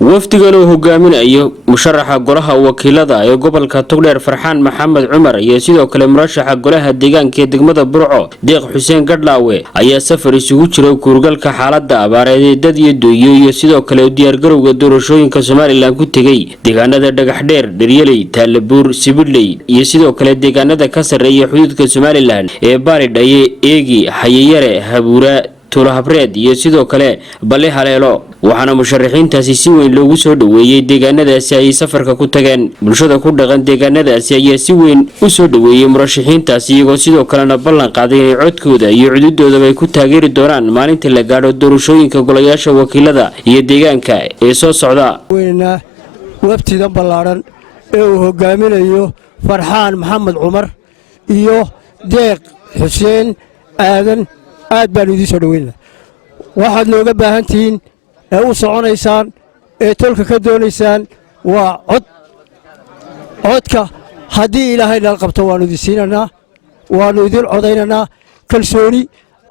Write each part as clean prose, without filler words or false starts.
wafdigan uu hogaaminayo musharaxa golaha wakiilada ee gobolka Togdheer Farxaan Maxamed Cumar iyo sidoo kale murashaxa golaha deegaanka ee degmada Burco Deeq Xuseen Gadlaawe ayaa safar isugu jiray kuurgalka xaaladda abaareed iyo dooyo iyo sidoo kale diyaar garowga doorashooyinka Soomaaliland ku tagay deegaanada Dhagaxdheer, Dhiryaley, Taalabuur, Sibidley iyo sidoo kale deegaanada ka sareeya xuduudka Soomaaliland ee Baridhaye, Eegi, Xayeyare, Habuura, Tuulahabreed iyo sidoo kale Balle Haleelo waxaana musharaxiintaasi si weyn loogu soo dhaweeyay deegaanadaasi ay safarka ku tageen bulshada ku dhaqan deegaanadaasi ayaa si weyn u soo dhaweeyay murashaxiintaasi iyagoo sidoo kalena ballan qaaday in codkooda iyo cududooda ay ku taageeri doonaan maalinta la gaadho doorashooyinka golayaasha wakiilada iyo deegaanka ee soo socda waftiga ballaaran ee uu hogaaminayo Farxaan Maxamed Cumar iyo Deeq Xuseen Aadan aad baan idin soo dhaweynaa waxaad nooga baahan tihiin ee u soconaysaan ee tolka ka doonaysaan waa codka haddii ilaahay nala qabto waanu idin siinaynaa waanu idin codaynanaa kalsooni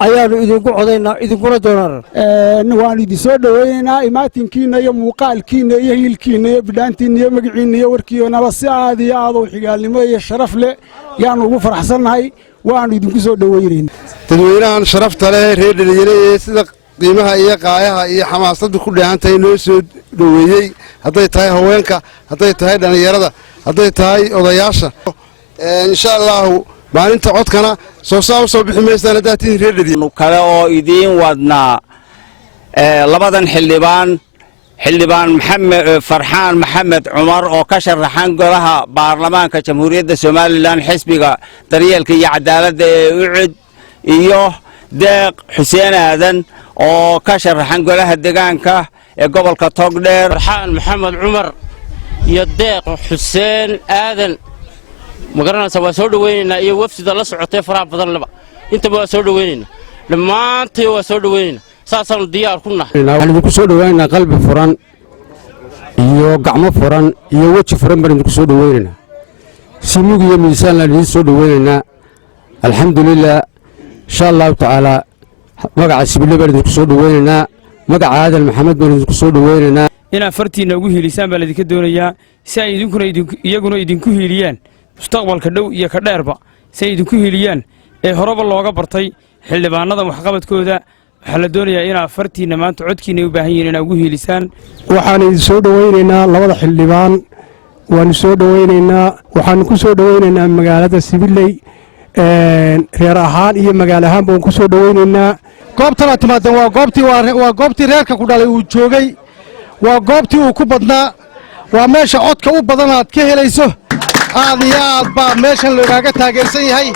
ayaanu idinku codaynaa idinkuna doonana waanu idin soo dhaweynaynaa imaatinkiina iyo muuqaalkiina iyo hiilkiina iyo bidhaantiina iyo magaciina iyo warkiinaba si aad iyo aad u xigaalnimo iyo sharaf leh yaanu ugu faraxsannahay waanu idinku soo dhaweynaynaa dadweynahan sharafta leh reer Dhiryaley sida qiimaha iyo qaayaha iyo xamaasadda ku dhaantay noo soo dhaweeyay haday tahay haweenka haday tahay dhalinyarada haday tahay odayaasha insha Allah maalinta codkana soo bixi meeshaan hadaatiin reer Dhiryaley kale oo idin wadnaa labadan xildhibaan maxamed Farxaan Maxamed Cumar oo ka sharaxan golaha baarlamaanka Jamhuuriyadda Soomaaliland xisbiga daryeelka iyo cadaaladda ee UCD iyo Deeq Xuseen Aadan oo ka sharaxan golaha deegaanka ee gobolka Togdheer Farxaan Maxamed Cumar iyo Deeq Xuseen Aadan magaranaysa waa soo dhaweynaa iyo wafdida la socotay faraha badan laba inta waa soo dhaweynaa dhamaantii waa soo dhaweynaa saasaan diyaar ku nahay waxaan idinku soo dhaweynaa qalbi furan iyo gacmo furan iyo waji furan baan idinku soo dhaweynaynaa simig iyo miisaan la idin soo dhaweynaynaa alxamdulillah insha Allah taala magaca Sibidley baan idinku soo dhaweynaynaa magaca Aadan Maxamed baan idinku soo dhaweynaynaa inaa fartiina ugu hiilisaan baa idinka doonayaa si ay iyaguna idinku hiiliyaan mustaqbalka dhow iyo ka dheerba si ay idinku hiiliyaan ee horeba looga bartay xildhibaanada waxqabadkooda waxaa la doonayaa inaa fartiina maanta codkiina u baahan yihiin inaa ugu hiilisaan waxaan idin soo dhaweynaynaa labada xildhibaan waanu soo dhaweynaynaa waxaan ku soo dhaweynaynaa magaalada Sibidley reer ahaan iyo magaalo ahaan baan ku soo dhaweynaynaa goobtana timaadeen waa goobtii reerka ku dhalay uu joogay waa goobtii uu ku badnaa waa meesha codka u badan aad ka helayso aad iyo aad baa meeshan looga taageersan yahay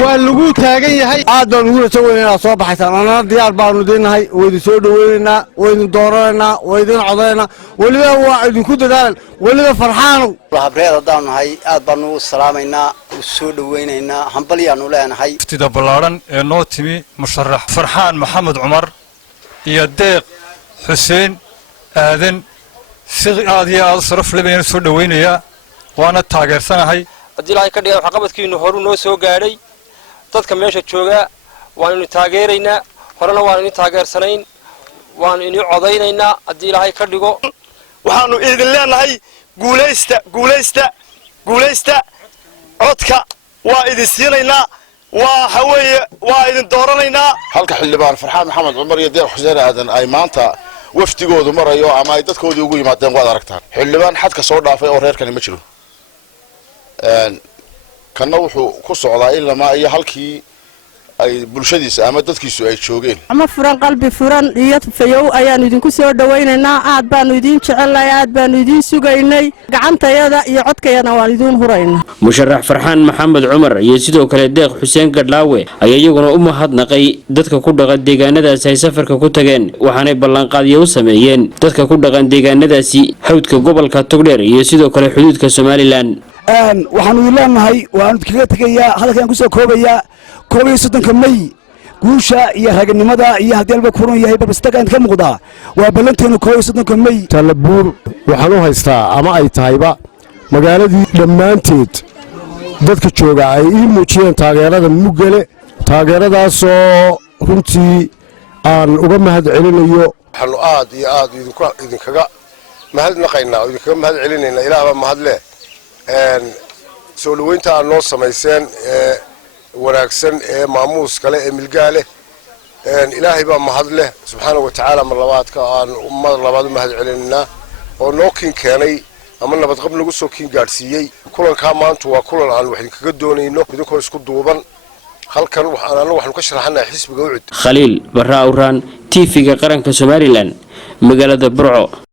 waa lagu taagan yahay aad baan ugu soo weynaynaa soo baxaysan anana diyaar baanu idinahay waydu soo dhaweynaynaa waydu dooranaynaa waydu codaynaa waliba waa idinku dadaalan waliba Farxaanow habreed hadaan nahay aad baan u salaamaynaa u soo dhaweynaynaa hambalyaanu leenahay wafdida ballaaran ee noo timi musharax Farxaan Maxamed Cumar iyo Deeq Xuseen Aadan si aad iyo aad sharaf leh baan soo dhaweynayaa waana taageersanahay haddii ilaahay ka dhigay waxqabadkiinu horu noo soo gaadhay dadka meesha jooga waanu taageeraynaa horena waanu taageersanayn waanu inii codaynaynaa haddii ilaahay ka dhigo waxaanu idin leenahay guulaysta codka waa idin siinaynaa waa idin dooranaynaa halka xildhibaan Farxaan Maxamed Cumar iyo Deeq Xuseen Aadan ay maanta waftigoodu marayo ama ay dadkoodii ugu yimaadeen waad aragtaan xildhibaan xadka soo dhaafay oo reerkani ma jiro kana wuxuu ku socdaa ilaa iyo halkii ay bulshadiisa ama dadkiisu ay joogeen ama furan qalbi furan iyo fayow ayaan idinku soo dhaweynaynaa aad baanu idin jecelahay aad baanu idin sugaynay gacantayada iyo codkayana waan idin huraynaa musharax Farxaan Maxamed Cumar iyo sidoo kale Deeq Xuseen Gadlaawe ayaa iyaguna u mahadnaqay dadka ku dhaqan deegaanadaasi ay safarka ku tageen waxaanay ballan qaadiyo u sameeyeen dadka ku dhaqan deegaanadaasi hawdka gobolka Togdheer iyo sidoo kale xuduudka Soomaaliland waxaanu ilaahay waanu kaga tagayaa halkan ku soo koobayaa 31 May guusha iyo raganimada iyo hadii alba kuran yahay barbastagaan ka muuqda waa balanteenu 31 May Taalabuur waxaan u haystaa ama ay tahayba magaaladii dhammaanteed dadka jooga ay muujiyeen taageerada mugale taageeradaas oo runtii aan uga mahad celinayo waxaanu aad iyo aad idinkaga mahad naqaynaa oo idinkaga mahad celinaynaa ilaah baa mahad leh soo dhaweynta aad noo samayseen wanaagsan ee maamuus kale ee milgaa leh ilaahay baa mahad leh subxaanahu wa tacaala mar labaadka aan mar labaad u mahad celinaynaa oo noo kiin keenay ama nabadqab nagu soo kiin gaadhsiiyey kulankaa maanta waa kulan aan wax idinkaga doonayno idinkoo isku duuban halkan waxaanu ka sharaxanahay xisbiga ucud khaliil barra awraan TV-ga qaranka Somaliland magaalada Burco.